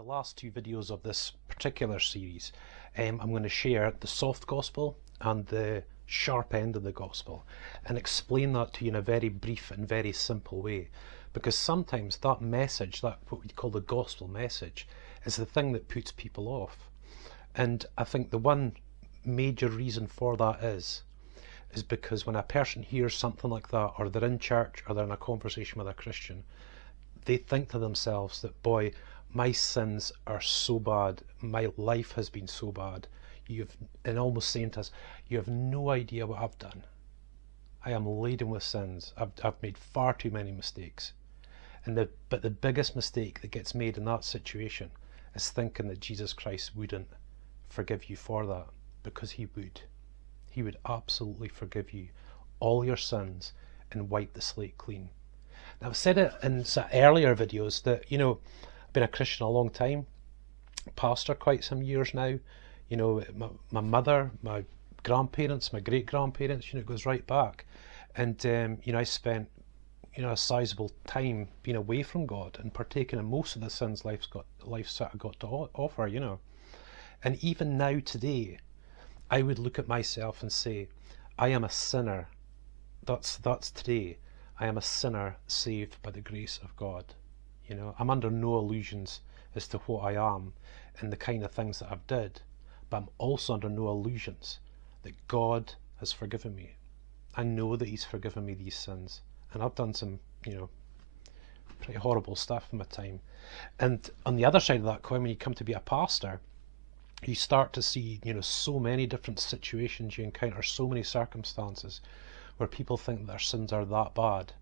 the last two videos of this particular series, I'm going to share the soft gospel and the sharp end of the gospel and explain that to you in a very brief and very simple way, because sometimes that message, that what we call the gospel message, is the thing that puts people off. And I think the one major reason for that is because when a person hears something like that, or they're in church or they're in a conversation with a Christian, they think to themselves that, boy, my sins are so bad, my life has been so bad, and almost saying to us, you have no idea what I've done. I am laden with sins. I've made far too many mistakes. But the biggest mistake that gets made in that situation is thinking that Jesus Christ wouldn't forgive you for that, because he would. He would absolutely forgive you all your sins and wipe the slate clean. Now, I've said it in some earlier videos that, I've been a Christian a long time, pastor quite some years now. My mother, my grandparents, my great-grandparents, it goes right back. And, I spent, a sizable time being away from God and partaking in most of the sins life's sort of got to offer, And even now, today, I would look at myself and say, I am a sinner. That's today. I am a sinner saved by the grace of God. I'm under no illusions as to what I am and the kind of things that I've did, but I'm also under no illusions that God has forgiven me. I know that he's forgiven me these sins, and I've done some, pretty horrible stuff in my time. And on the other side of that coin, when you come to be a pastor, you start to see, so many different situations you encounter, so many circumstances where people think their sins are that bad.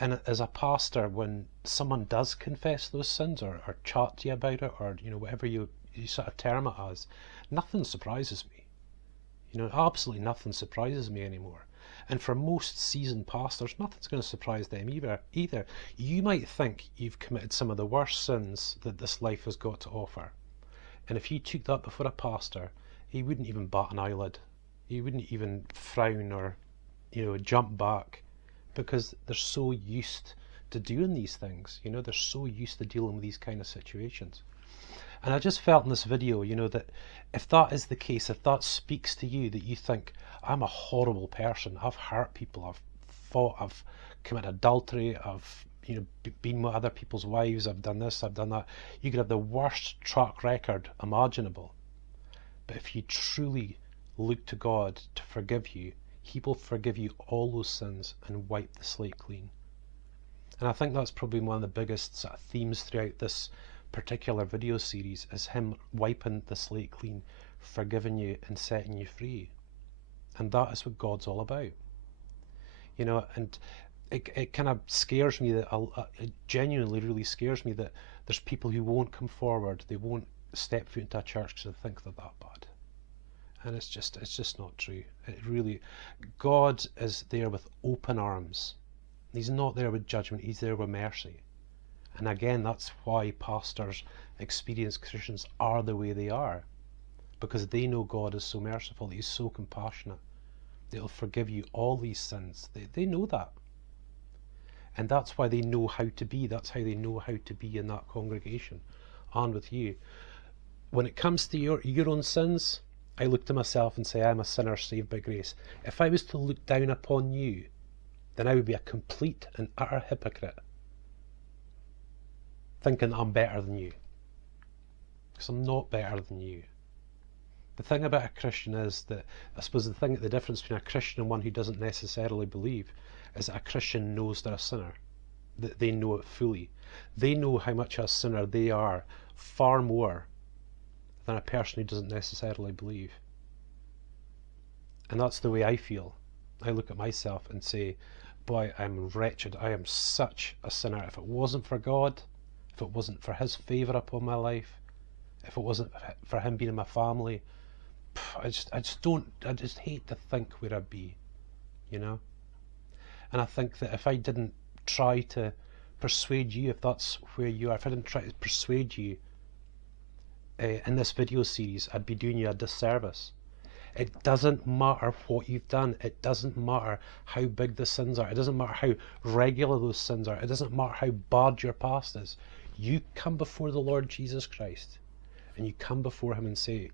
And as a pastor, when someone does confess those sins or chat to you about it, or whatever you sort of term it as, nothing surprises me. Absolutely nothing surprises me anymore. And for most seasoned pastors, nothing's going to surprise them either. You might think you've committed some of the worst sins that this life has got to offer. And if you took that before a pastor, he wouldn't even bat an eyelid. He wouldn't even frown or, jump back, because they're so used to doing these things. They're so used to dealing with these kind of situations. And I just felt in this video, that if that is the case, if that speaks to you, that you think, I'm a horrible person, I've hurt people, I've fought, I've committed adultery, I've been with other people's wives, I've done this, I've done that. You could have the worst track record imaginable. But if you truly look to God to forgive you, he will forgive you all those sins and wipe the slate clean. And I think that's probably one of the biggest sort of themes throughout this particular video series, is him wiping the slate clean, forgiving you and setting you free. And that is what God's all about. And it kind of scares me, that it genuinely really scares me, that there's people who won't come forward, they won't step foot into a church because they think they're that bad. And it's just not true. God is there with open arms. He's not there with judgment, he's there with mercy. And again, that's why pastors, experienced Christians, are the way they are, because they know God is so merciful, he's so compassionate, that he'll forgive you all these sins. They know that. And that's why they know how to be. That's how they know how to be in that congregation and with you. When it comes to your own sins, I look to myself and say, I'm a sinner saved by grace. If I was to look down upon you, then I would be a complete and utter hypocrite, thinking I'm better than you. Because I'm not better than you. The thing about a Christian is that, I suppose the difference between a Christian and one who doesn't necessarily believe, is that a Christian knows they're a sinner. That they know it fully. They know how much a sinner they are, far more than a person who doesn't necessarily believe. And that's the way I feel. I look at myself and say, boy, I'm wretched. I am such a sinner. If it wasn't for God, if it wasn't for his favour upon my life, if it wasn't for him being in my family, I just hate to think where I'd be, And I think that if I didn't try to persuade you, if that's where you are, if I didn't try to persuade you in this video series, I'd be doing you a disservice. It doesn't matter what you've done. It doesn't matter how big the sins are. It doesn't matter how regular those sins are. It doesn't matter how bad your past is. You come before the Lord Jesus Christ, and you come before him and say,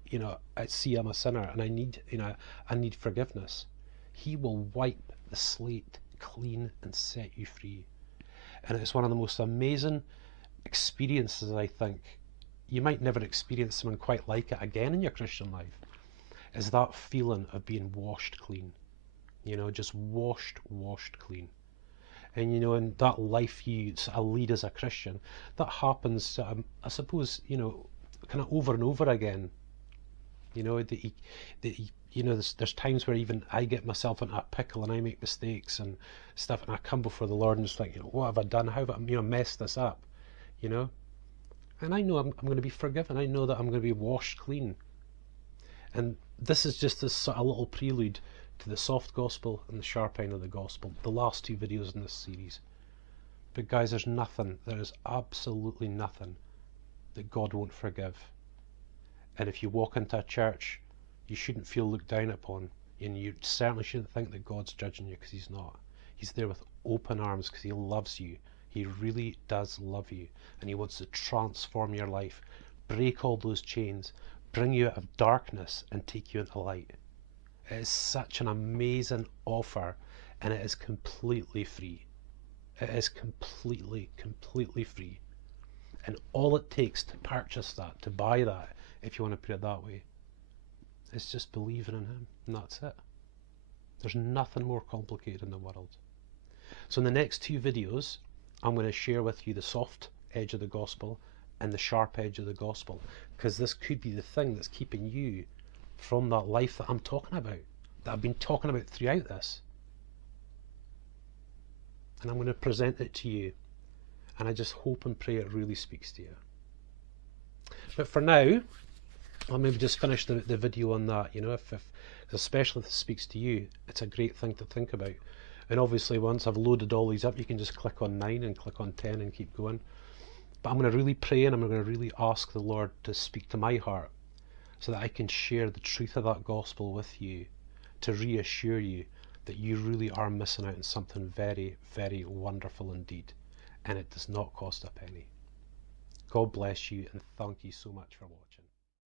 I see I'm a sinner and I need forgiveness. He will wipe the slate clean and set you free. And it's one of the most amazing experiences, I think. You might never experience something quite like it again in your Christian life, is that feeling of being washed clean. Just washed clean. And in that life you lead as a Christian, that happens, I suppose, kind of over and over again. There's times where even I get myself into a pickle and I make mistakes and stuff, and I come before the Lord and just like, what have I done? How have I, messed this up? And I know I'm going to be forgiven. I know that I'm going to be washed clean. And this is just a little prelude to the soft gospel and the sharp end of the gospel, the last two videos in this series. But guys, there is absolutely nothing that God won't forgive. And if you walk into a church, you shouldn't feel looked down upon, and you certainly shouldn't think that God's judging you, because he's not. He's there with open arms because he loves you. He really does love you, and he wants to transform your life, break all those chains, bring you out of darkness and take you into light. It is such an amazing offer, and it is completely free. It is completely free. And all it takes to purchase that, to buy that, if you want to put it that way, is just believing in him, and that's it. There's nothing more complicated in the world. So in the next two videos, I'm going to share with you the soft edge of the gospel and the sharp edge of the gospel, because this could be the thing that's keeping you from that life that I'm talking about, that I've been talking about throughout this. And I'm going to present it to you, and I just hope and pray it really speaks to you. But for now, I'll maybe just finish the video on that. Especially if it speaks to you, it's a great thing to think about. And obviously once I've loaded all these up, you can just click on 9 and click on 10 and keep going. But I'm going to really pray, and I'm going to really ask the Lord to speak to my heart, so that I can share the truth of that gospel with you, to reassure you that you really are missing out on something very, very wonderful indeed, and it does not cost a penny. God bless you, and thank you so much for watching.